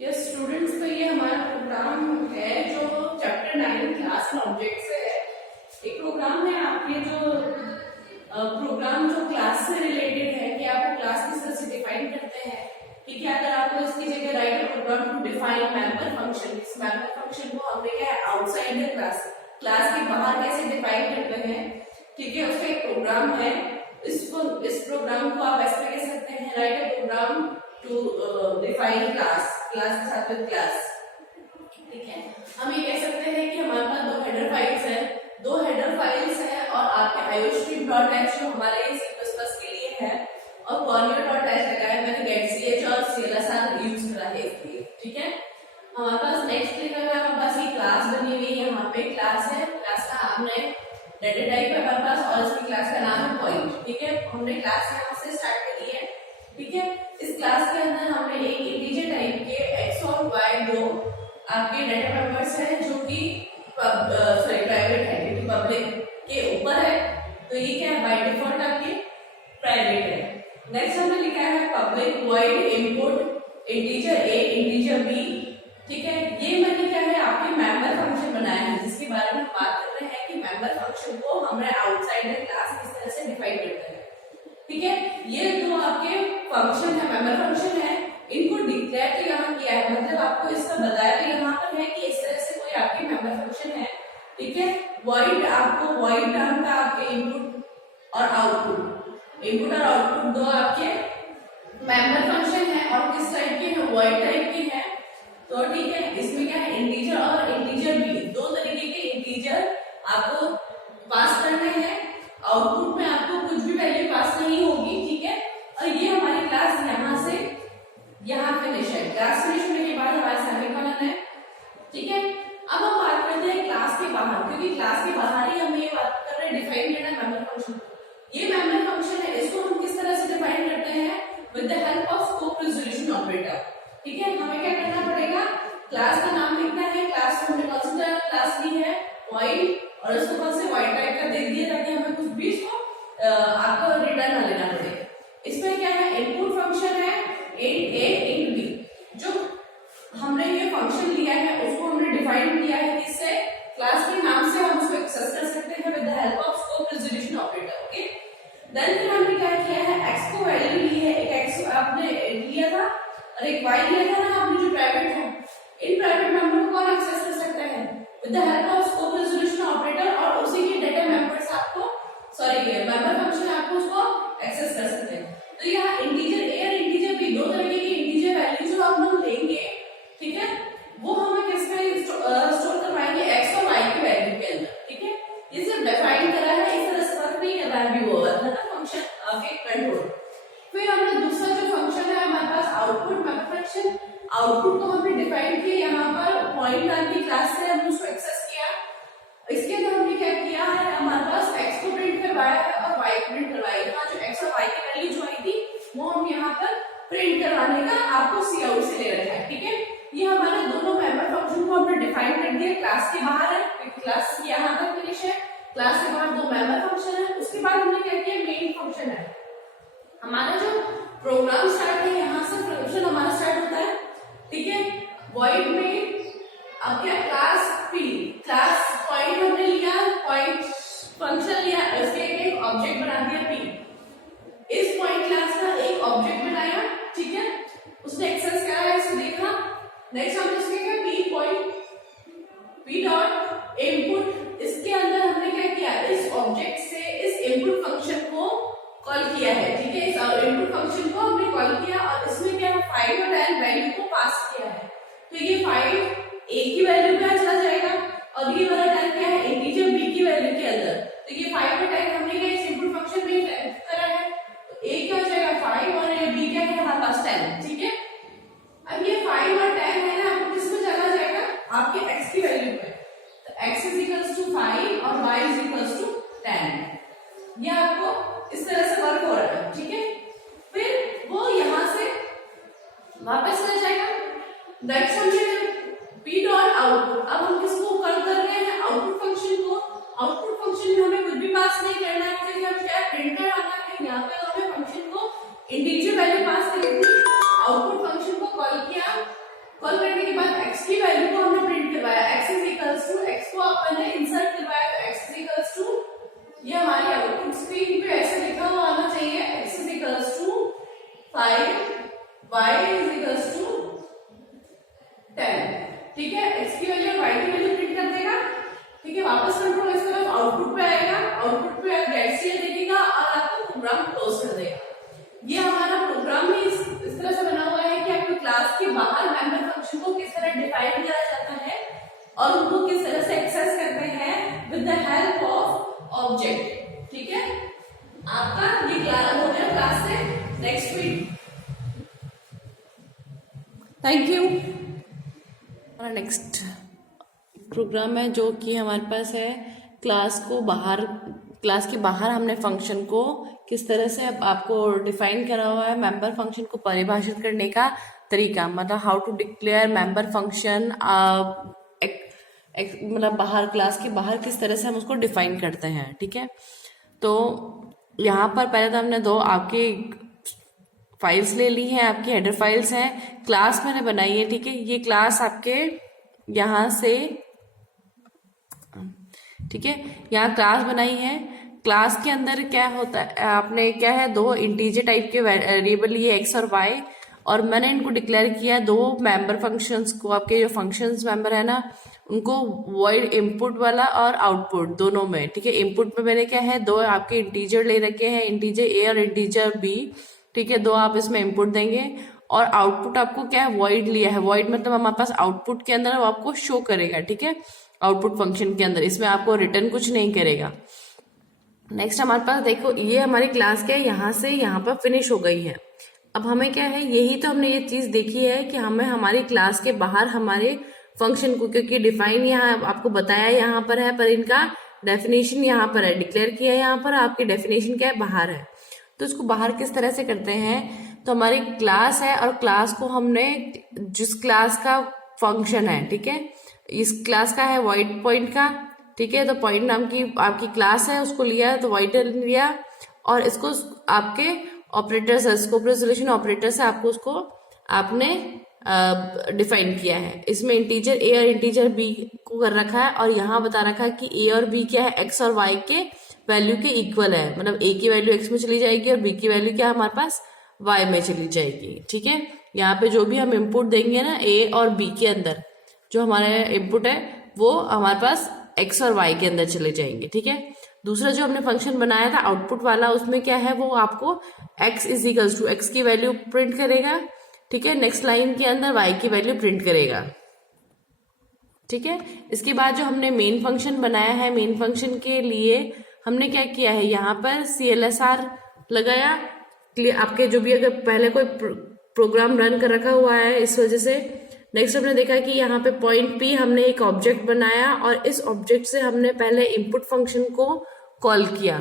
Yes students, तो ये हमारा प्रोग्राम है जो चैप्टर 9 क्लास एंड ऑब्जेक्ट से है। एक प्रोग्राम है आपके जो प्रोग्राम जो क्लास से रिलेटेड है कि आपको क्लास किस तरह से डिफाइन करते हैं। ठीक है, अगर आपको इसकी जगह write program to define member function, इस मेंबर फंक्शन को हमने क्या है आउटसाइड द क्लास के बाहर कैसे डिफाइन करते हैं। ठीक है, उसका एक प्रोग्राम है। इस प्रोग्राम को आप ऐसे कह सकते हैं write a program to define class के साथ विद क्लास। ठीक है, हम ये कह सकते हैं कि हमारे पास दो हेडर फाइल्स हैं और आपके iostream.h जो हमारे C++ के लिए है और conio.h लगाया मैंने getch और clsr यूज करा है इसके लिए। ठीक है, हमारे पास नेक्स्ट क्लिक है, हमारे पास ये क्लास बनी हुई है। यहाँ पे क्लास है, क्लास का हमने डेटा टाइप है हमारे पास और इसकी क्लास का नाम है पॉइंट। ठीक है, हमने क्लास यहाँ से स्टार्ट करी है। ठीक है, इस क्लास के अंदर हमने एक इंटीजर टाइप के x और y दो आपके डेटा मेंबर्स हैं जो कि प्राइवेट है क्योंकि पब्लिक के ऊपर है, तो ये क्या है बाय डिफॉल्ट आपके प्राइवेट है। नेक्स्ट हमने लिखा है public void input integer a integer b। ठीक है, ये मैंने क्या है आपके मेंबर फंक्शन बनाया है जिसके बारे में बात कर रहे हैं कि मेंबर फंक्शन को हमने आउटसाइड द क्लास किस तरह से डिफाइन करते हैं। ठीक है, ये दो आपके फंक्शन है, मेंबर फंक्शन है, इनको डिक्लेयर तो यहाँ किया है, मतलब आपको इसका बताया तो यहाँ पर है कि इस तरह से कोई आपके मेंबर फंक्शन है। ठीक है, वॉइड आपको वॉइड नाम का आपके इनपुट और आउटपुट दो आपके मेंबर फंक्शन है और किस टाइप के हैं वॉइड टाइप के हैं। तो ठीक है, इसमें क्या है इंटीजर और इंटीजर भी दो तरीके के इंटीजर आपको पास करने हैं। आउटपुट में आपको कुछ भी वैल्यू पास नहीं होगी। ठीक है, और ये हमारी क्लास यहाँ से यहाँ फिनिश है। क्लास फिनिश होने के बाद हमारा सेमीकोलन है। ठीक है, अब हम बात करते हैं क्लास के बाहर, क्योंकि क्लास के बाहर ही हम ये बात कर रहे हैं डिफाइन करना मेंबर फंक्शन। ये मेंबर फंक्शन है, इसको हम किस तरह से डिफाइन करते हैं with the help of scope resolution operator. ठीक है, हमें क्या करना पड़ेगा, क्लास का नाम लिखना है, क्लास को हमने कौन सी क्लास ली है वॉइड और उसको कौन से वॉइड टाइप का दे दिया ताकि हमें कुछ भी इसको आपको रिटर्न ना लेना पड़े। इसमें क्या है इनपुट फंक्शन है int a int b, जो हमने ये फंक्शन लिया है उसको हमने डिफाइन किया है किससे, क्लास के नाम से हम उसको एक्सेस कर सकते हैं with the help of scope resolution operator. Okay, then फिर हमने क्या किया है x को वैल्यू ली है, एक x आपने लिया था और एक y लिया था ना आपने जो प्राइवेट है। इन प्राइवेट मेंबर को कौन एक्सेस कर सकता है with the help of scope resolution operator और उसी के डेटा मेंबर्स आपको मेंबर फंक्शन आपको उसको एक्सेस कर सकते हैं। तो यहाँ इंटीजर a और इंटीजर b दो तरीके के इंटीजर वैल्यू जो हम लोग लेंगे, ठीक है, वो हमें किस में स्टोर करवाएंगे x और y की वैल्यू के अंदर। ठीक है, ये सिर्फ डिफाइन करा है, इस तरह से वर्क नहीं कर रहा है व्यूअर है ना फंक्शन आगे कंट्रोल। फिर हमने दूसरा जो फंक्शन है हमारे पास आउटपुट मेंबर फंक्शन, आउटपुट को हमने डिफाइन किया यहाँ पर पॉइंट नाम की क्लास से हमने उसको एक्सेस किया। इसके अंदर हमने क्या किया है, हमारे पास x को प्रिंट करवाया है और y को प्रिंट करवाया है। जो x और y की वैल्यू जो आई थी वो हम यहाँ पर प्रिंट करवाने का आपको सी आउट से ले रखा है। ठीक है, ये हमारे दोनों मेंबर फंक्शन को हमने डिफाइन कर दिया, क्लास के बाहर है क्योंकि क्लास यहाँ तक फिनिश है, क्लास के बाहर दो मेंबर फंक्शन है। उसके बाद हमने क्या किया मेन फंक्शन है, हमारा जो प्रोग्राम स्टार्ट है यहाँ से फंक्शन हमारा स्टार्ट होता है। ठीक है, वॉइड में अब क्या क्लास p, क्लास पॉइंट हमने लिया, पॉइंट फंक्शन लिया, इसके एक ऑब्जेक्ट बना दिया p, इस पॉइंट क्लास का एक ऑब्जेक्ट बनाया। ठीक है, उसने एक्सेस करा है, इसे देखा। नेक्स्ट हमने इसके क्या p point p dot input, इसके अंदर हमने क्या किया इस ऑब्जेक्ट से इस इनपुट फंक्शन को कॉल किया है। ठीक है, इस इनपुट फंक्शन को हमने कॉल किया और इसमें क्या 5 और 10 वैल्यू को पास किया है। तो ये 5 a की वैल्यू पे चला जाएगा और ये वाला 10 क्या है इंटीजर b की वैल्यू के अंदर। तो ये 5 और 10 हमने क्या इस इनपुट फंक्शन में करा है, तो a क्या हो जाएगा 5 और ये b क्या है हमारे पास 10। ठीक है, अब ये 5 और 10 है ना आपको किस में चला जाएगा आपके x की वैल्यू पे, तो x is equals to 5 और y is equals to 10। ये आपको इस तरह से वर्क हो रहा है। ठीक है, फिर वो यहाँ से वापस चला जाएगा। नेक्स्ट हमने p डॉट आउटपुट, अब हम किसको कॉल कर रहे हैं आउटपुट फंक्शन को। आउटपुट फंक्शन में हमें कुछ भी पास नहीं करना है क्योंकि हम क्या प्रिंट कराना है, यहाँ पे हमें फंक्शन को इंटीजर वैल्यू पास करनी थी। आउटपुट फंक्शन को कॉल किया, call 5y is equals to 10। ठीक है, x की वैल्यू और y की वैल्यू प्रिंट कर देगा। ठीक है, वापस कंट्रोल इस तरफ आउटपुट पे आएगा, आउटपुट पे गेटसीएल देखेगा और आपको प्रोग्राम क्लोज कर देगा। ये हमारा प्रोग्राम ही इस तरह से बना हुआ है कि आपको क्लास के बाहर मेंबर फंक्शन को किस तरह डिफाइन करा जाता है और उनको किस तरह से एक्सेस करते हैं with the help of object. ठीक है, आपका ये क्लास हो गया क्लास से नेक्स्ट वीक। Thank you. हमारा नेक्स्ट प्रोग्राम है जो कि हमारे पास है क्लास के बाहर हमने फंक्शन को किस तरह से आपको डिफाइन करा हुआ है, मेंबर फंक्शन को परिभाषित करने का तरीका, मतलब how to declare member function, मतलब बाहर क्लास के बाहर किस तरह से हम उसको डिफाइन करते हैं। ठीक है, तो यहाँ पर पहले तो हमने दो आपकी फाइल्स ले ली हैं, आपकी हेडर फाइल्स हैं, क्लास मैंने बनाई है। ठीक है, ये क्लास आपके यहाँ से, ठीक है, यहाँ क्लास बनाई है। क्लास के अंदर क्या होता है, आपने क्या है, दो इंटीजर टाइप के वेरिएबल लिए एक्स और वाई, और मैंने इनको डिक्लेयर किया दो मेंबर फंक्शंस को। आपके जो फंक्शंस मेंबर है ना, उनको वॉइड इनपुट वाला और आउटपुट दोनों में। ठीक है, इनपुट में मैंने क्या है, दो आपके इंटीजर ले रखे हैं, इंटीजर ए और इंटीजर बी। ठीक है, दो आप इसमें इनपुट देंगे और आउटपुट आपको क्या है, वॉइड लिया है। वॉइड मतलब हमारे पास आउटपुट के अंदर आपको शो करेगा। ठीक है, आउटपुट फंक्शन के अंदर, इसमें आपको रिटर्न कुछ नहीं करेगा। नेक्स्ट हमारे पास देखो, ये हमारी क्लास क्या है, यहाँ से यहाँ पर फिनिश हो गई है। अब हमें क्या है, यही तो हमने ये चीज देखी है कि हमें हमारी क्लास के बाहर हमारे फंक्शन को, क्योंकि डिफाइन यहाँ आपको बताया यहाँ पर है, पर इनका डेफिनेशन यहाँ पर है, डिक्लेयर किया है यहाँ पर, आपकी डेफिनेशन क्या है, बाहर है। तो इसको बाहर किस तरह से करते हैं, तो हमारी क्लास है और क्लास को हमने जिस क्लास का फंक्शन है, ठीक है, इस क्लास का है वॉइड पॉइंट का। ठीक है, तो पॉइंट नाम की आपकी क्लास है, उसको लिया तो वॉइड लिया और इसको आपके ऑपरेटर से, स्कोप रेजोल्यूशन ऑपरेटर से आपको उसको आपने डिफाइन किया है। इसमें इंटीजर ए और इंटीजर बी को कर रखा है और यहाँ बता रखा है कि ए और बी क्या है, एक्स और वाई के वैल्यू के इक्वल है, मतलब ए की वैल्यू एक्स में चली जाएगी और बी की वैल्यू क्या हमारे पास वाई में चली जाएगी। ठीक है, यहाँ पे जो भी हम इनपुट देंगे ना ए और बी के अंदर, जो हमारे इनपुट है वो हमारे पास एक्स और वाई के अंदर चले जाएंगे। ठीक है, दूसरा जो हमने फंक्शन बनाया था आउटपुट वाला, उसमें क्या है, वो आपको x is equals to X की वैल्यू प्रिंट करेगा। ठीक है, नेक्स्ट लाइन के अंदर y की वैल्यू प्रिंट करेगा। ठीक है, इसके बाद जो हमने मेन फंक्शन बनाया है, मेन फंक्शन के लिए हमने क्या किया है, यहाँ पर CLSR लगाया। आपके जो भी अगर पहले कोई प्रोग्राम रन कर रखा हुआ है इस वजह से। नेक्स्ट हमने देखा कि यहाँ पे पॉइंट P हमने एक ऑब्जेक्ट बनाया और इस ऑब्जेक्ट से हमने पहले इनपुट फंक्शन को कॉल किया।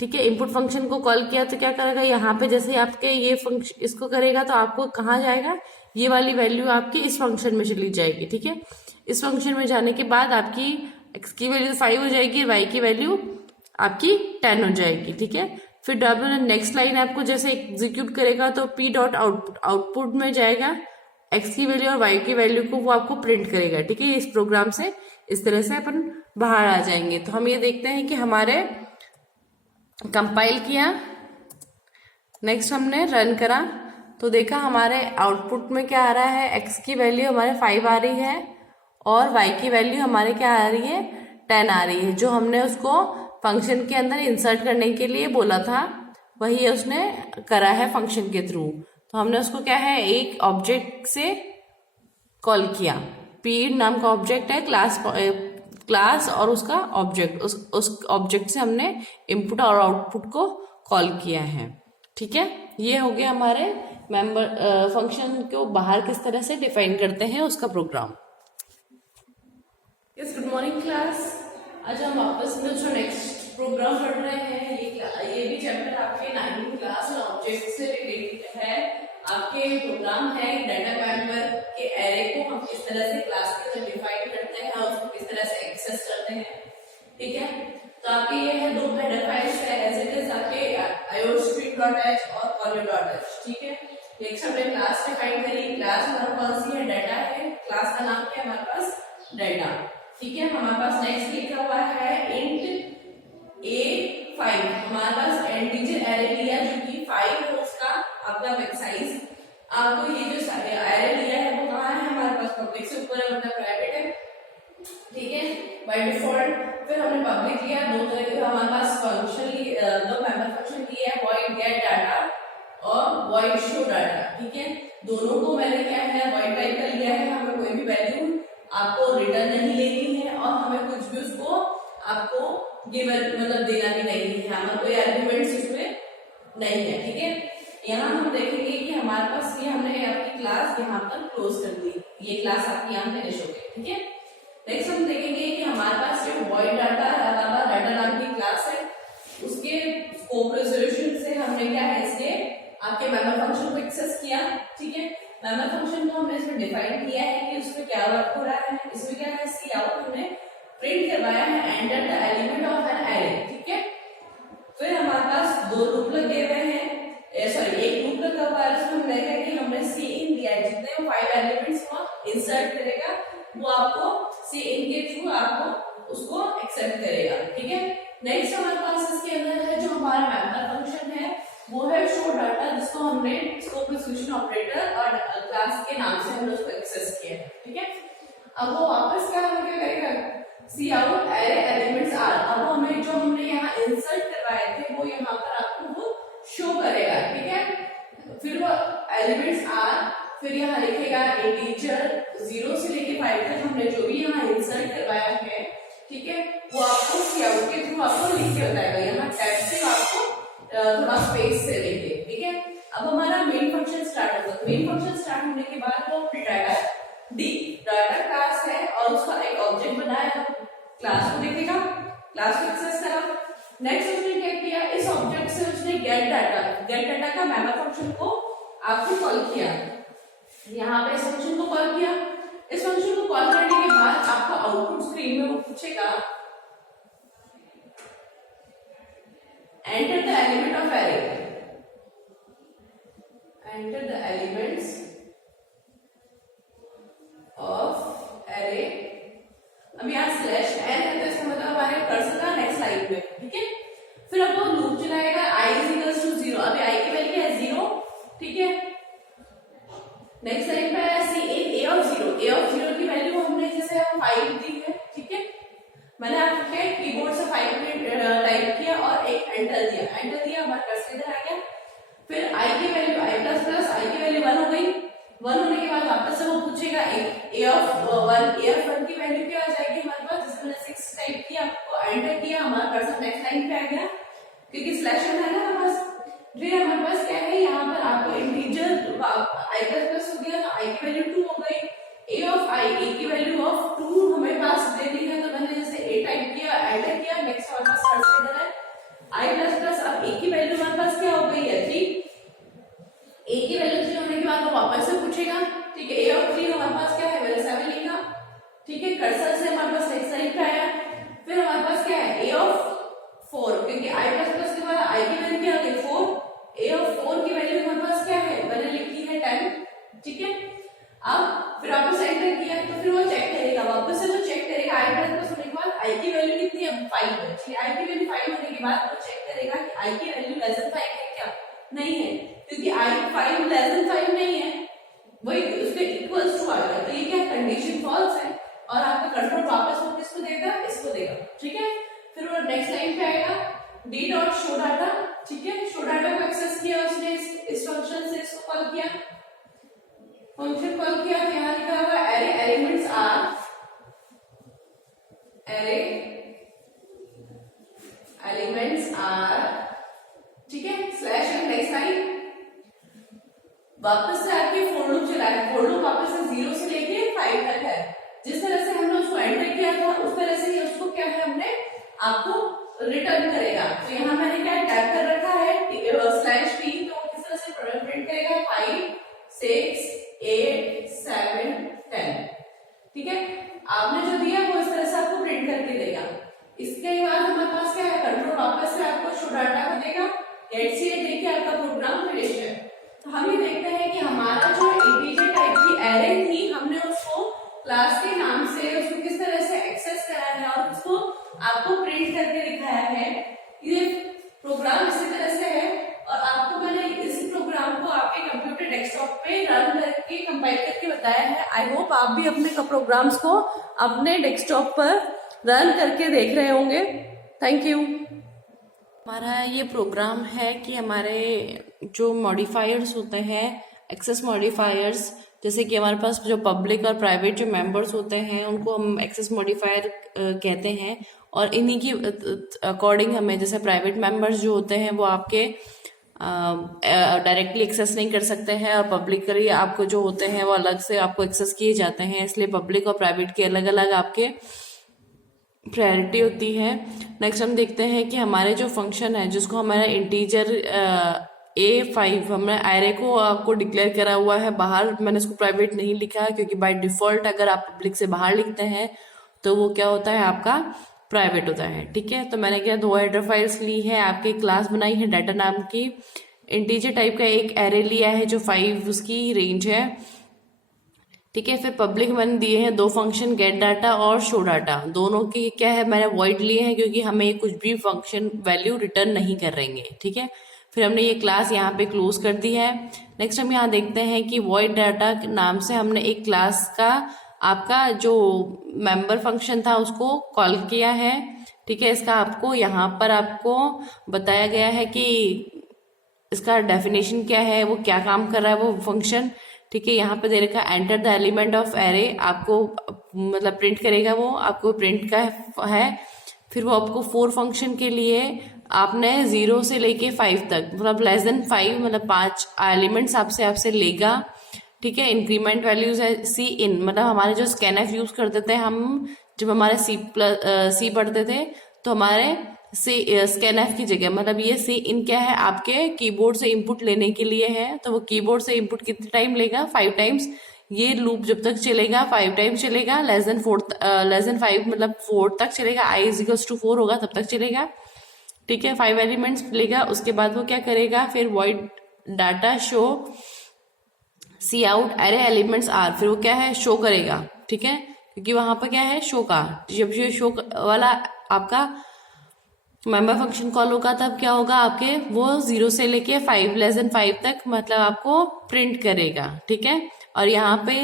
ठीक है, इनपुट फंक्शन को कॉल किया तो क्या करेगा, यहाँ पे जैसे आपके ये फंक्शन इसको करेगा तो आपको कहाँ जाएगा, ये वाली वैल्यू आपकी इस फंक्शन में चली जाएगी। ठीक है, इस फंक्शन में जाने के बाद आपकी x की वैल्यू 5 हो जाएगी, y की वैल्यू आपकी 10 हो जाएगी। ठीक है, फिर नेक्स्ट लाइन आपको जैसे एग्जीक्यूट करेगा तो p डॉट आउटपुट में जाएगा, x की वैल्यू और y की वैल्यू को वो आपको प्रिंट करेगा। ठीक है, इस प्रोग्राम से इस तरह से अपन बाहर आ जाएंगे। तो हम ये देखते हैं कि हमारे कंपाइल किया, नेक्स्ट हमने रन करा तो देखा हमारे आउटपुट में क्या आ रहा है, x की वैल्यू हमारे 5 आ रही है और y की वैल्यू हमारे क्या आ रही है, 10 आ रही है। जो हमने उसको फंक्शन के अंदर इंसर्ट करने के लिए बोला था वही उसने करा है फंक्शन के थ्रू। तो हमने उसको क्या है, एक ऑब्जेक्ट से कॉल किया, पी नाम का ऑब्जेक्ट है, क्लास और उसका ऑब्जेक्ट, उस ऑब्जेक्ट से हमने इनपुट और आउटपुट को कॉल किया है। ठीक है, ये हो गया हमारे मेंबर फंक्शन को बाहर किस तरह से डिफाइन करते हैं उसका program. Yes, good morning class. आज हम वापस में जो नेक्स्ट प्रोग्राम पढ़ रहे हैं, ये भी चैप्टर आपके 9th क्लास और ऑब्जेक्ट से रिलेटेड है। आपके प्रोग्राम है डाटा मेंबर के एरे को हम किस तरह से क्लास के अंदर डिफाइन करते हैं और उसको किस तरह से एक्सेस करते हैं। ठीक है, तो आपके ये है दो हेडर फाइल्स है एज इट इज आपके iostream.h और colio.h। ठीक है, नेक्स्ट हमने क्लास डिफाइन करी, क्लास हमारे कौन सी है, डाटा है, क्लास का नाम क्या है हमारे पास, डाटा। ठीक है, हमारे पास नेक्स्ट लिखा हुआ है int a5, हमारे पास इंटीजर एरे लिया जो कि 5 है, उसका आपका मतलब एक्सरसाइज आपको ये जो एरे लिया है वो कहाँ है, हमारे पास पब्लिक से ऊपर है वरना प्राइवेट है, ठीक है, बाय डिफॉल्ट। फिर हमने पब्लिक लिया, दो तरह के हमारे पास फंक्शन दो मेंबर फंक्शन लिए है, वॉइड गेट डाटा और वॉइड शो डाटा, ठीक है। दोनों को मैंने क्या है वॉइड टाइप का लिया है, हमें कोई भी वैल्यू आपको रिटर्न नहीं लेनी है और हमें कुछ भी उसको आपको गिवन मतलब देना भी नहीं है, हमारा कोई आर्गुमेंट्स उसमें नहीं है, ठीक है। यहाँ हम देखेंगे कि हमारे पास ये हमने आपकी क्लास यहाँ पर क्लोज कर दी, ये क्लास आपकी यहाँ फिनिश हो गई, ठीक है। नेक्स्ट हम देखेंगे कि हमारे पास जो वॉइड डाटा नाम की क्लास है उसके स्कोप रेजोल्यूशन से हमने क्या है इसके आपके मेंबर फंक्शन को एक्सेस किया, ठीक है। मेंबर फंक्शन को हमने इसमें डिफाइन किया है कि उसमें क्या वर्क हो रहा है, इसमें क्या है सी आउट हमने प्रिंट करवाया है enter the element of an array, ठीक है। फिर हमारे पास दो लूप लगे हुए हैं, सॉरी एक लूप लगा हुआ है, उसमें हम देखा कि हमने सी इन दिया है, जितने वो 5 एलिमेंट्स को इंसर्ट करेगा वो आपको सी इन के थ्रू आपको उसको एक्सेप्ट करेगा, ठीक है। नेक्स्ट हमारे पास इसके अंदर है जो हमारा मेंबर फंक्शन है वो है शो डाटा, जिसको हमने स्कोप रेजोल्यूशन ऑपरेटर और क्लास के नाम से हमने उसको एक्सेस किया है, ठीक है। अब वो वापस क्या करेगा सी आउट एरे एलिमेंट्स आर, अब हमें जो हमने यहाँ इंसर्ट करवाए थे वो यहाँ पर आपको वो शो करेगा, ठीक है। फिर वो एलिमेंट्स आर, फिर यहाँ लिखेगा इंटीजर 0 से लेके 5 तक हमने जो भी यहाँ इंसर्ट करवाया है, ठीक है, वो आपको सी आउट के थ्रू आपको लिख के बताएगा, यहाँ टैब से आपको थोड़ा स्पेस से लेके, ठीक है। अब हमारा मेन फंक्शन स्टार्ट होगा, मेन फंक्शन स्टार्ट होने के बाद वो डाटा क्लास है और उसका एक ऑब्जेक्ट बनाया, क्लास को देखेगा, क्लास को एक्सेस करा। नेक्स्ट उसने क्या किया, इस ऑब्जेक्ट से उसने गेट डाटा का मेंबर फंक्शन को आपको कॉल किया, यहाँ पे इस फंक्शन को कॉल किया। इस फंक्शन को कॉल करने के बाद आपको आउटपुट स्क्रीन में वो पूछेगा enter the element of array, enter the elements of array. अब यहाँ स्लैश एन है तो इसका मतलब हमारे कर्सर का नेक्स्ट लाइन में, ठीक है। फिर अब वो लूप चलाएगा i इज इक्वल्स टू 0, अभी i की वैल्यू है 0, ठीक है। नेक्स्ट लाइन पे है सी इन a ऑफ 0 की वैल्यू हमने जैसे 5 दी है, ठीक है। मैंने आपके कीबोर्ड से 5 टाइप किया और एक एंटर दिया, हमारा कर्सर इधर आ गया। फिर i की वैल्यू i की वैल्यू 1 हो गई, 1 होने के बाद वापस से वो पूछेगा a ऑफ 1 की वैल्यू क्या आ जाएगी हमारे पास, जिसमें 6 टाइप किया, आपको एंटर किया, हमारा कर्सर नेक्स्ट लाइन पे आ गया क्योंकि स्लैश है ना हमारे पास। फिर हमारे पास क्या है, यहाँ पर आपको इंटीजर i प्लस हो गया, तो i की वैल्यू 2 हो गई, a की वैल्यू ऑफ 2 हमें पास दे दी है, तो मैंने जैसे a टाइप किया, एंटर किया, नेक्स्ट हमारे पास कर्सर इधर है i++, अब a की वैल्यू हमारे पास क्या हो गई है 3, a की वैल्यू 3 होने के बाद वो वापस से पूछेगा, ठीक है, a ऑफ 3 हमारे पास क्या है, मैंने 7 लिखा, ठीक है, कर्सर से हमारे पास नेक्स्ट लाइन पे आया। फिर हमारे पास क्या है a ऑफ 4, क्योंकि i++ के बाद i की वैल्यू क्या हो गई 4, a ऑफ 4 की वैल्यू हमारे पास क्या है, मैंने लिखी है 10, ठीक है। अब फिर वापस एंटर किया तो फिर वो चेक करेगा, वापस से वो चेक करेगा i++ होने के बाद i की वैल्यू कितनी है 5 है, ठीक है, i की वैल्यू 5 होने के बाद वो चेक करेगा कि i की वैल्यू लेस देन 5 है क्या, नहीं है, क्योंकि i 5 लेस देन 5 नहीं है, वही उसके इक्वल्स टू आएगा, तो ये क्या कंडीशन फॉल्स है और आपका कंट्रोल वापस वो किसको देगा, इसको देगा, ठीक है। फिर वो नेक्स्ट लाइन पे आएगा d डॉट शो डाटा, ठीक है, शो डाटा को एक्सेस किया उसने इस फंक्शन से, इसको कॉल किया, फंक्शन कॉल किया, तो यहाँ लिखा हुआ array elements are, array elements are, ठीक है, स्लैश एंड नेक्स्ट लाइन, वापस से आपकी फोर लूप चला है, फोर लूप वापस से 0 से लेके 5 तक है, जिस तरह से हमने उसको एंटर किया था उस तरह से ही उसको क्या है हमने आपको रिटर्न करेगा। तो यहाँ मैंने क्या टैग कर रखा है स्लैश टी, तो किस तरह से प्रिंट करेगा 5 6 8 7 10, ठीक है, आपने जो दिया वो इस तरह से आपको प्रिंट करके देगा। इसके बाद हमारे पास क्या है, कंट्रोल वापस से आपको शो डाटा को देगा, देखिए आपका प्रोग्राम फिनिश है। तो हम ये देखते हैं कि हमारा जो इंटीजर टाइप की एरे थी हमने उसको क्लास के नाम से उसको किस तरह से एक्सेस करा है और उसको आपको प्रिंट करके दिखाया है। ये प्रोग्राम इसी तरह से है और आपको मैंने इस प्रोग्राम को आपके करके कंपाइल करके बताया है। आई होप आप भी अपने प्रोग्राम्स को अपने डेस्कटॉप पर रन करके देख रहे होंगे। Thank you. हमारा ये प्रोग्राम है कि हमारे जो मॉडिफायर्स होते हैं, एक्सेस मॉडिफायर्स, जैसे कि हमारे पास जो पब्लिक और प्राइवेट जो मेंबर्स होते हैं उनको हम एक्सेस मॉडिफायर कहते हैं, और इन्हीं की अकॉर्डिंग हमें, जैसे प्राइवेट मेंबर्स जो होते हैं वो आपके डायरेक्टली एक्सेस नहीं कर सकते हैं, और पब्लिकली आपको जो होते हैं वो अलग से आपको एक्सेस किए जाते हैं। इसलिए पब्लिक और प्राइवेट के अलग अलग आपके प्रायोरिटी होती है। नेक्स्ट हम देखते हैं कि हमारे जो फंक्शन है जिसको हमारा इंटीजर A5, हमने एरे को आपको डिक्लेयर करा हुआ है बाहर, मैंने इसको प्राइवेट नहीं लिखा है क्योंकि बाय डिफॉल्ट अगर आप पब्लिक से बाहर लिखते हैं तो वो क्या होता है, आपका प्राइवेट होता है। ठीक है, तो मैंने क्या 2 हेडर फाइल्स ली है, आपकी क्लास बनाई है डाटा नाम की, इंटीजर टाइप का एक एरे लिया है जो 5 उसकी रेंज है। ठीक है, फिर पब्लिक मैंने दिए हैं 2 फंक्शन, गेट डाटा और शो डाटा। दोनों की क्या है, मैंने वॉइड लिए हैं क्योंकि हमें कुछ भी फंक्शन वैल्यू रिटर्न नहीं कर रहेंगे। ठीक है, फिर हमने ये क्लास यहाँ पे क्लोज कर दी है। नेक्स्ट हम यहाँ देखते हैं कि वॉइड डाटा नाम से हमने एक क्लास का आपका जो मेंबर फंक्शन था उसको कॉल किया है। ठीक है, इसका आपको यहाँ पर आपको बताया गया है कि इसका डेफिनेशन क्या है, वो क्या काम कर रहा है वो फंक्शन। ठीक है, यहाँ पे दे रखा है enter the element of array, आपको मतलब प्रिंट करेगा, वो आपको प्रिंट का है। फिर वो आपको 4 फंक्शन के लिए आपने 0 से लेके 5 तक, मतलब लेस देन 5 मतलब 5 एलिमेंट्स आपसे लेगा। ठीक है, इंक्रीमेंट वैल्यूज है सी इन, मतलब हमारे जो स्कैनफ यूज करते थे हम जब हमारे सी पढ़ते थे तो हमारे स्कैनफ की जगह, मतलब ये सी इन क्या है, आपके कीबोर्ड से इनपुट लेने के लिए है। तो वो कीबोर्ड से इनपुट कितने टाइम लेगा, 5 टाइम्स। ये लूप जब तक चलेगा 5 टाइम चलेगा, लेस देन 5 मतलब 4 तक चलेगा, i = 4 होगा तब तक चलेगा। ठीक है, 5 एलिमेंट्स लेगा, उसके बाद वो क्या करेगा, फिर void data show cout array elements are, फिर वो क्या है, शो करेगा। ठीक है, क्योंकि वहां पर क्या है, शो का, जब ये शो वाला आपका मेंबर फंक्शन कॉल होगा तब क्या होगा, आपके वो 0 से लेके 5 लेस देन 5 तक मतलब आपको प्रिंट करेगा। ठीक है, और यहाँ पे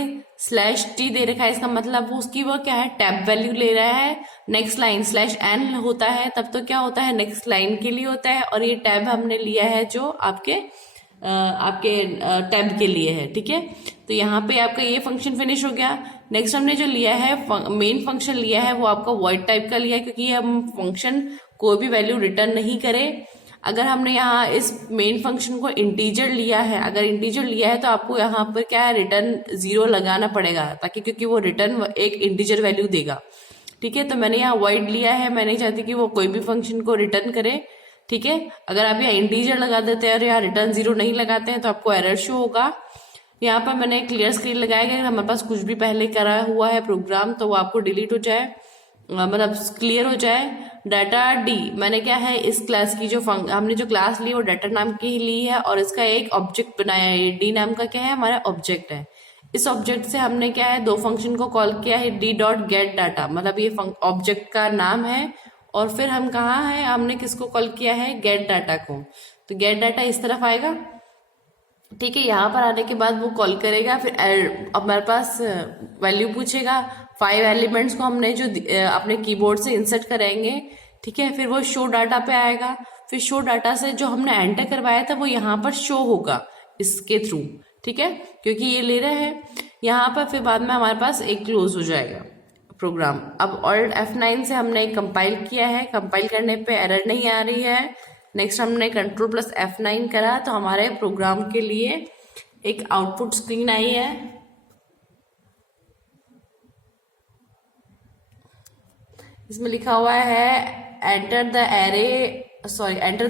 /t दे रखा है, इसका मतलब उसकी वो क्या है, टैब वैल्यू ले रहा है। नेक्स्ट लाइन /n होता है, तब तो क्या होता है, नेक्स्ट लाइन के लिए होता है, और ये टैब हमने लिया है जो आपके टैब के लिए है। ठीक है, तो यहाँ पे आपका ये फंक्शन फिनिश हो गया। नेक्स्ट हमने जो लिया है मेन फंक्शन लिया है वो आपका वॉइड टाइप का लिया है, क्योंकि हम फंक्शन कोई भी वैल्यू रिटर्न नहीं करे। अगर हमने यहाँ इस मेन फंक्शन को इंटीजर लिया है, अगर इंटीजर लिया है तो आपको यहाँ पर क्या है, रिटर्न 0 लगाना पड़ेगा, ताकि क्योंकि वो रिटर्न एक इंटीजर वैल्यू देगा। ठीक है, तो मैंने यहाँ वॉइड लिया है, मैं नहीं चाहती कि वो कोई भी फंक्शन को रिटर्न करे। ठीक है, अगर आप यहाँ इंटीजर लगा देते हैं और यहाँ रिटर्न 0 नहीं लगाते हैं तो आपको एरर शो होगा। यहाँ पर मैंने क्लियर स्क्रीन लगाया गया, हमारे पास कुछ भी पहले करा हुआ है प्रोग्राम तो वो आपको डिलीट हो जाए, मतलब क्लियर हो जाए। डाटा डी, मैंने क्या है, इस क्लास की जो हमने जो क्लास ली वो डाटा नाम की ही ली है, और इसका एक ऑब्जेक्ट बनाया है। डी नाम का क्या है, हमारा ऑब्जेक्ट है। इस ऑब्जेक्ट से हमने क्या है, 2 फंक्शन को कॉल किया है, d.getData, मतलब ये ऑब्जेक्ट का नाम है। और फिर हम कहाँ है, हमने किसको कॉल किया है, गेट डाटा को। तो गेट डाटा इस तरफ आएगा। ठीक है, यहाँ पर आने के बाद वो कॉल करेगा, फिर हमारे पास वैल्यू पूछेगा। 5 एलिमेंट्स को हमने जो अपने कीबोर्ड से इंसर्ट करेंगे। ठीक है, फिर वो शो डाटा पे आएगा, फिर शो डाटा से जो हमने एंटर करवाया था वो यहाँ पर शो होगा इसके थ्रू। ठीक है, क्योंकि ये ले रहे हैं यहाँ पर, फिर बाद में हमारे पास एक क्लोज हो जाएगा प्रोग्राम। अब Alt F9 से हमने कंपाइल किया है, कंपाइल करने पे एरर नहीं आ रही है। नेक्स्ट हमने Ctrl+F9 करा तो हमारे प्रोग्राम के लिए एक आउटपुट स्क्रीन आई है। इसमें लिखा हुआ है enter the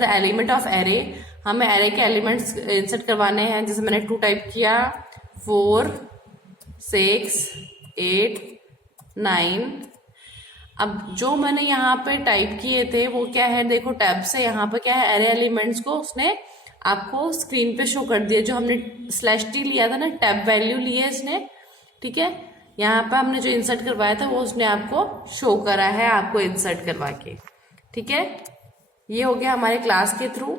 element of array. हमें एरे के एलिमेंट्स इंसर्ट करवाने हैं, जैसे मैंने 2 टाइप किया, 4 6 8 9। अब जो मैंने यहाँ पे टाइप किए थे वो क्या है, देखो टैब से यहाँ पे क्या है, एरे एलिमेंट्स को उसने आपको स्क्रीन पे शो कर दिया। जो हमने /t लिया था ना, टैब वैल्यू ली है इसने। ठीक है, यहाँ पे हमने जो इंसर्ट करवाया था वो उसने आपको शो करा है, आपको इंसर्ट करवा के। ठीक है, ये हो गया हमारे क्लास के थ्रू।